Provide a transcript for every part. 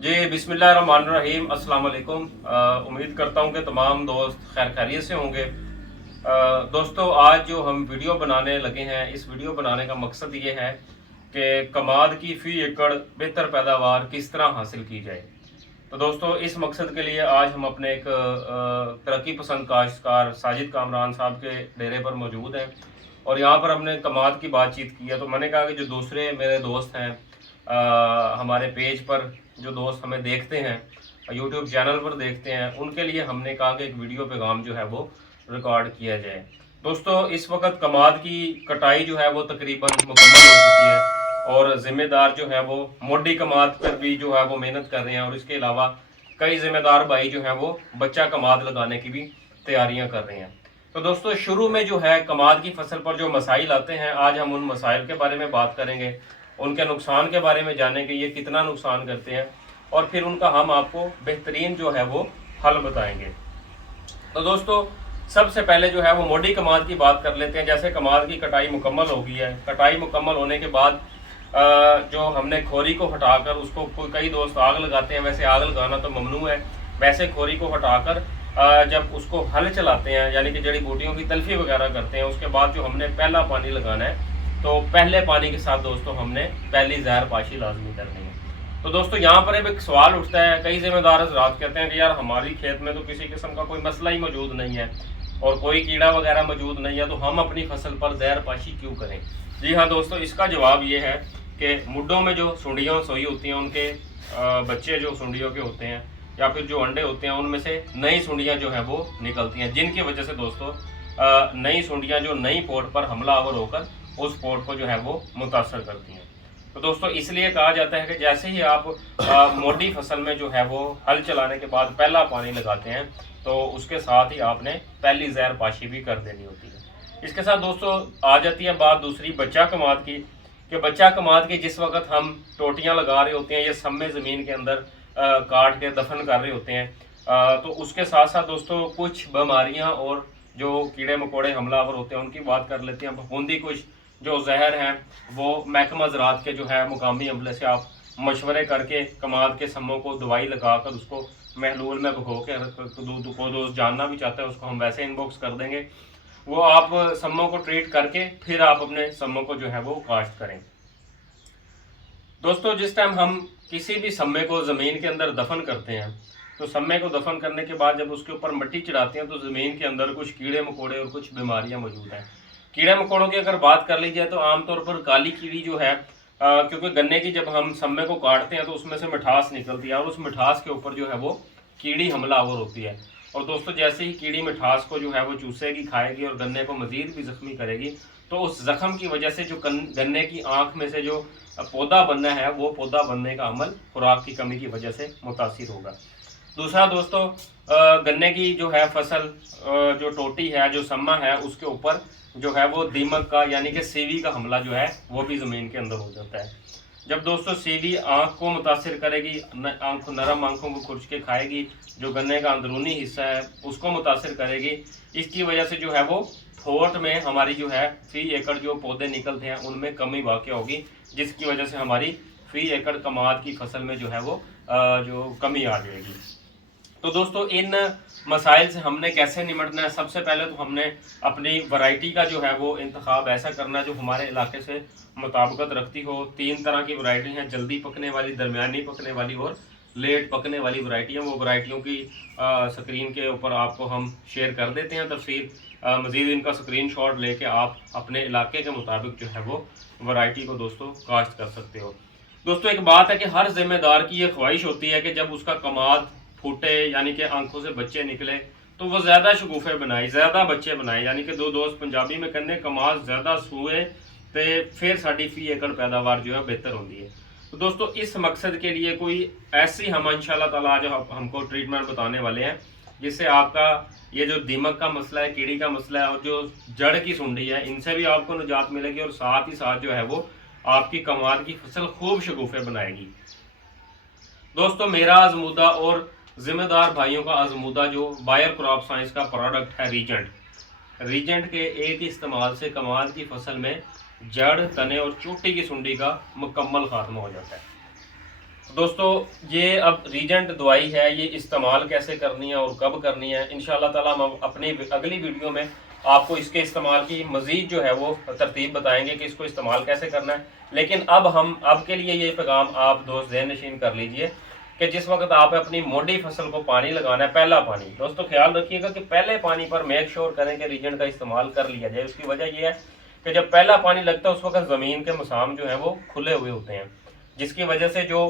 जी बिस्मिल्लाहिर्रहमानिर्रहीम अस्सलाम वालेकुम। उम्मीद करता हूँ कि तमाम दोस्त खैर खैरियत से होंगे। दोस्तों, आज जो हम वीडियो बनाने लगे हैं, इस वीडियो बनाने का मकसद ये है कि कमाद की फ़ी एकड़ बेहतर पैदावार किस तरह हासिल की जाए। तो दोस्तों, इस मकसद के लिए आज हम अपने एक तरक्की पसंद काश्तकार साजिद कामरान साहब के डेरे पर मौजूद हैं और यहाँ पर हमने कमाद की बातचीत की है। तो मैंने कहा कि जो दूसरे मेरे दोस्त हैं हमारे पेज पर, जो दोस्त हमें देखते हैं, यूट्यूब चैनल पर देखते हैं, उनके लिए हमने कहा कि एक वीडियो पैगाम जो है वो रिकॉर्ड किया जाए। दोस्तों, इस वक्त कमाद की कटाई जो है वो तकरीबन मुकम्मल हो चुकी है और ज़िम्मेदार जो है वो मोडी कमाद पर भी जो है वो मेहनत कर रहे हैं और इसके अलावा कई ज़िम्मेदार भाई जो हैं वो बच्चा कमाद लगाने की भी तैयारियां कर रहे हैं। तो दोस्तों, शुरू में जो है कमाद की फसल पर जो मसाइल आते हैं, आज हम उन मसाइल के बारे में बात करेंगे, उनके नुकसान के बारे में जानेंगे, ये कितना नुकसान करते हैं और फिर उनका हम आपको बेहतरीन जो है वो हल बताएंगे। तो दोस्तों, सबसे पहले जो है वो मोडी कमाद की बात कर लेते हैं। जैसे कमाद की कटाई मुकम्मल हो गई है, कटाई मुकम्मल होने के बाद जो हमने खोरी को हटाकर उसको, कई दोस्त आग लगाते हैं, वैसे आग लगाना तो ममनू है। वैसे खोरी को हटाकर जब उसको हल चलाते हैं, यानी कि जड़ी बूटियों की तल्फी वगैरह करते हैं, उसके बाद जो हमने पहला पानी लगाना है, तो पहले पानी के साथ दोस्तों हमने पहली जहर पाशी लाजमी करनी है। तो दोस्तों, यहाँ पर एक सवाल उठता है, कई जिम्मेदार हजरात कहते हैं कि यार हमारी खेत में तो किसी किस्म का कोई मसला ही मौजूद नहीं है और कोई कीड़ा वगैरह मौजूद नहीं है, तो हम अपनी फसल पर जहर पाशी क्यों करें। जी हाँ दोस्तों, इसका जवाब ये है कि मुड्डों में जो सुंडियाँ सोई होती हैं, उनके बच्चे जो सुंडियों के होते हैं या फिर जो अंडे होते हैं, उनमें से नई सुंडियाँ जो है वो निकलती हैं, जिनकी वजह से दोस्तों नई सुंडियाँ जो नई पोट पर हमलावर होकर उस पोट को जो है वो मुतासर करती हैं। तो दोस्तों, इसलिए कहा जाता है कि जैसे ही आप मोटी फसल में जो है वो हल चलाने के बाद पहला पानी लगाते हैं, तो उसके साथ ही आपने पहली जहर पाशी भी कर देनी होती है। इसके साथ दोस्तों आ जाती है बात दूसरी बच्चा कमाद की, कि बच्चा कमाद की जिस वक्त हम टोटियां लगा रहे होते हैं या सम्मे ज़मीन के अंदर काट के दफन कर रहे होते हैं, तो उसके साथ साथ दोस्तों कुछ बीमारियां और जो कीड़े मकोड़े हमलावर होते हैं उनकी बात कर लेते हैं। फफूंदी कुछ जो जहर हैं, वो महकमा ज़राअत के जो है मुकामी अमले से आप मशवरे करके कमाद के सम्मों को दवाई लगाकर उसको महलूल में भिगो के को दोस्त जानना भी चाहता है, उसको हम वैसे इनबॉक्स कर देंगे। वो आप सम्मों को ट्रीट करके फिर आप अपने सम्मों को जो है वो काश्त करें। दोस्तों, जिस टाइम हम किसी भी सम्मे को ज़मीन के अंदर दफन करते हैं, तो सम्मे को दफन करने के बाद जब उसके ऊपर मिट्टी चढ़ाते हैं, तो ज़मीन के अंदर कुछ कीड़े मकोड़े और कुछ बीमारियां मौजूद हैं। कीड़े मकोड़ों की अगर बात कर ली जाए तो आमतौर पर काली कीड़ी जो है, क्योंकि गन्ने की जब हम सम्मे को काटते हैं तो उसमें से मिठास निकलती है और उस मिठास के ऊपर जो है वो कीड़ी हमलावर होती है। और दोस्तों, जैसे ही कीड़ी मिठास को जो है वो चूसेगी, खाएगी और गन्ने को मजीद भी जख्मी करेगी, तो उस जख्म की वजह से जो गन्ने की आंख में से जो पौधा बनना है, वो पौधा बनने का अमल खुराक की कमी की वजह से मुतासिर होगा। दूसरा दोस्तों, गन्ने की जो है फसल, जो टोटी है, जो सम्मा है, उसके ऊपर जो है वो दीमक का यानी कि सीवी का हमला जो है वो भी ज़मीन के अंदर हो जाता है। जब दोस्तों सीवी आंख को मुतासिर करेगी, नरम आंखों को खुरच के खाएगी, जो गन्ने का अंदरूनी हिस्सा है उसको मुतासिर करेगी। इसकी वजह से जो है वो ठोट में हमारी जो है फी एकड़ जो पौधे निकलते हैं उनमें कमी वाक़ होगी, जिसकी वजह से हमारी फी एकड़ कमाद की फसल में जो है वो जो कमी आ जाएगी। तो दोस्तों, इन मसाइल से हमने कैसे निपटना है। सबसे पहले तो हमने अपनी वैरायटी का जो है वो इंतखाब ऐसा करना जो हमारे इलाके से मुताबिकत रखती हो। 3 तरह की वैरायटी हैं, जल्दी पकने वाली, दरमियानी पकने वाली और लेट पकने वाली वैरायटी है। वो वैरायटियों की स्क्रीन के ऊपर आपको हम शेयर कर देते हैं तफसील। मज़ीद इनका स्क्रीनशॉट लेके आप अपने इलाके के मुताबिक जो है वो वैरायटी को दोस्तों काश्त कर सकते हो। दोस्तों, एक बात है कि हर जिम्मेदार की ये ख्वाहिश होती है कि जब उसका कमाद फूटे, यानी कि आंखों से बच्चे निकले, तो वो ज़्यादा शगुफे बनाए, ज़्यादा बच्चे बनाए, यानी कि दो दोस्त पंजाबी में कहने कमाद ज़्यादा सूए तो फिर साड़ी फी एकड़ पैदावार जो है बेहतर होती है। तो दोस्तों, इस मकसद के लिए कोई ऐसी हम इंशाल्लाह ताला आज हमको ट्रीटमेंट बताने वाले हैं जिससे आपका ये जो दीमक का मसला है, कीड़ी का मसला है और जो जड़ की सुंडी है, इनसे भी आपको निजात मिलेगी और साथ ही साथ जो है वो आपकी कमाद की फसल खूब शगुफे बनाएगी। दोस्तों, मेरा आजमूदा और जिम्मेदार भाइयों का आजमूदा जो बायर क्रॉप साइंस का प्रोडक्ट है रीजेंट के एक इस्तेमाल से कमाद की फसल में जड़, तने और चोटी की सुंडी का मुकम्मल खात्मा हो जाता है। दोस्तों ये अब रीजेंट दवाई है, ये इस्तेमाल कैसे करनी है और कब करनी है, इंशाल्लाह ताला हम अपनी अगली वीडियो में आपको इसके इस्तेमाल की मज़ीद जो है वो तरतीब बताएंगे कि इसको इस्तेमाल कैसे करना है। लेकिन अब के लिए ये पैगाम आप दोस्त ज़हन नशीन कर लीजिए कि जिस वक्त आप अपनी मोटी फसल को पानी लगाना है, पहला पानी, दोस्तों ख्याल रखिएगा कि पहले पानी पर मेक श्योर करें कि रीजेंट का इस्तेमाल कर लिया जाए। उसकी वजह यह है कि जब पहला पानी लगता है उस वक्त ज़मीन के मसाम जो है वो खुले हुए होते हैं, जिसकी वजह से जो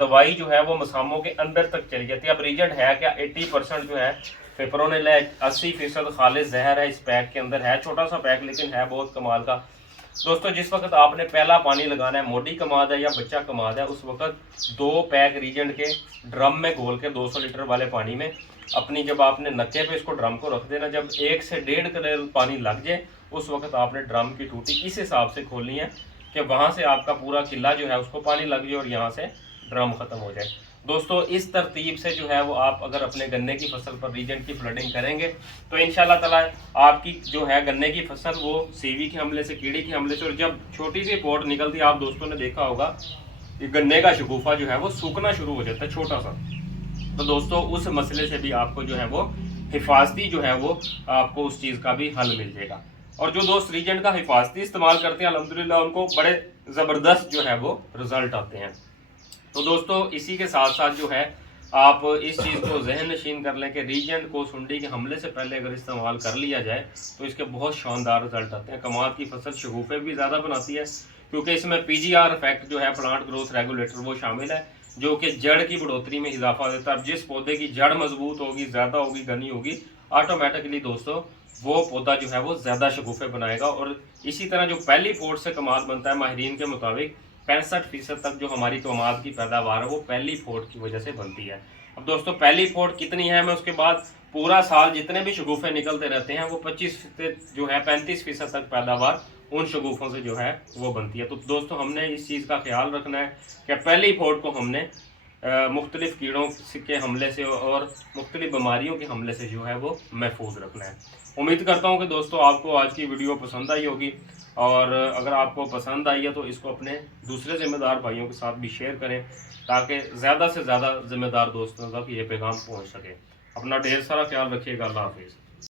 दवाई जो है वो मसामों के अंदर तक चली जाती है। अब रीजेंट है क्या, 80% जो है फिप्रोनिल है, 80% खालिस जहर है इस पैक के अंदर है। छोटा सा पैक लेकिन है बहुत कमाल का। दोस्तों जिस वक्त आपने पहला पानी लगाना है, मोटी कमाद है या बच्चा कमाद है, उस वक्त 2 पैक रीजेंट के ड्रम में घोल के 200 लीटर वाले पानी में अपनी, जब आपने नक्के पे इसको ड्रम को रख देना, जब 1 से 1.5 करेल पानी लग जाए उस वक्त आपने ड्रम की टूटी इस हिसाब से खोलनी है कि वहाँ से आपका पूरा किला जो है उसको पानी लग जाए और यहाँ से ड्रम ख़त्म हो जाए। दोस्तों इस तरतीब से जो है वो आप अगर अपने गन्ने की फसल पर रीजेंट की फ्लडिंग करेंगे तो इंशाल्लाह ताला आपकी जो है गन्ने की फसल वो सीवी के हमले से, कीड़ी के हमले से, और जब छोटी सी पोट निकलती है, आप दोस्तों ने देखा होगा कि गन्ने का शगुफा जो है वो सूखना शुरू हो जाता है छोटा सा। तो दोस्तों उस मसले से भी आपको जो है वो हिफाजती जो है वो आपको उस चीज़ का भी हल मिल जाएगा। और जो दोस्त रीजेंट का हिफाजती इस्तेमाल करते हैं अल्हम्दुलिल्लाह उनको बड़े ज़बरदस्त जो है वो रिजल्ट आते हैं। तो दोस्तों इसी के साथ साथ जो है आप इस चीज़ को जहन नशीन कर लें कि रीजेंट को सुंडी के हमले से पहले अगर इस्तेमाल कर लिया जाए तो इसके बहुत शानदार रिजल्ट आते हैं। कमाद की फसल शगुफे भी ज़्यादा बनाती है क्योंकि इसमें पीजीआर इफेक्ट जो है, प्लांट ग्रोथ रेगुलेटर, वो शामिल है जो कि जड़ की बढ़ोतरी में इजाफा देता है। अब जिस पौधे की जड़ मजबूत होगी, ज़्यादा होगी, घनी होगी, ऑटोमेटिकली दोस्तों वो पौधा जो है वो ज़्यादा शगुफे बनाएगा। और इसी तरह जो पहली फोट से कमाद बनता है, माहिरीन के मुताबिक 65% तक जो हमारी कमाद की पैदावार है वो पहली फोट की वजह से बनती है। अब दोस्तों पहली फोट कितनी है, मैं उसके बाद पूरा साल जितने भी शगुफे निकलते रहते हैं वो 25 से जो है 35% तक पैदावार उन शगुफों से जो है वो बनती है। तो दोस्तों हमने इस चीज़ का ख्याल रखना है कि पहली फोट को हमने मुख्तलिफ कीड़ों के हमले से और मुख्तलिफ बीमारियों के हमले से जो है वो महफूज रखना है। उम्मीद करता हूँ कि दोस्तों आपको आज की वीडियो पसंद आई होगी, और अगर आपको पसंद आई है तो इसको अपने दूसरे ज़िम्मेदार भाइयों के साथ भी शेयर करें ताकि ज़्यादा से ज़्यादा ज़िम्मेदार दोस्तों तक ये पैगाम पहुँच सके। अपना ढेर सारा ख्याल रखिएगा। अल्लाह हाफिज़।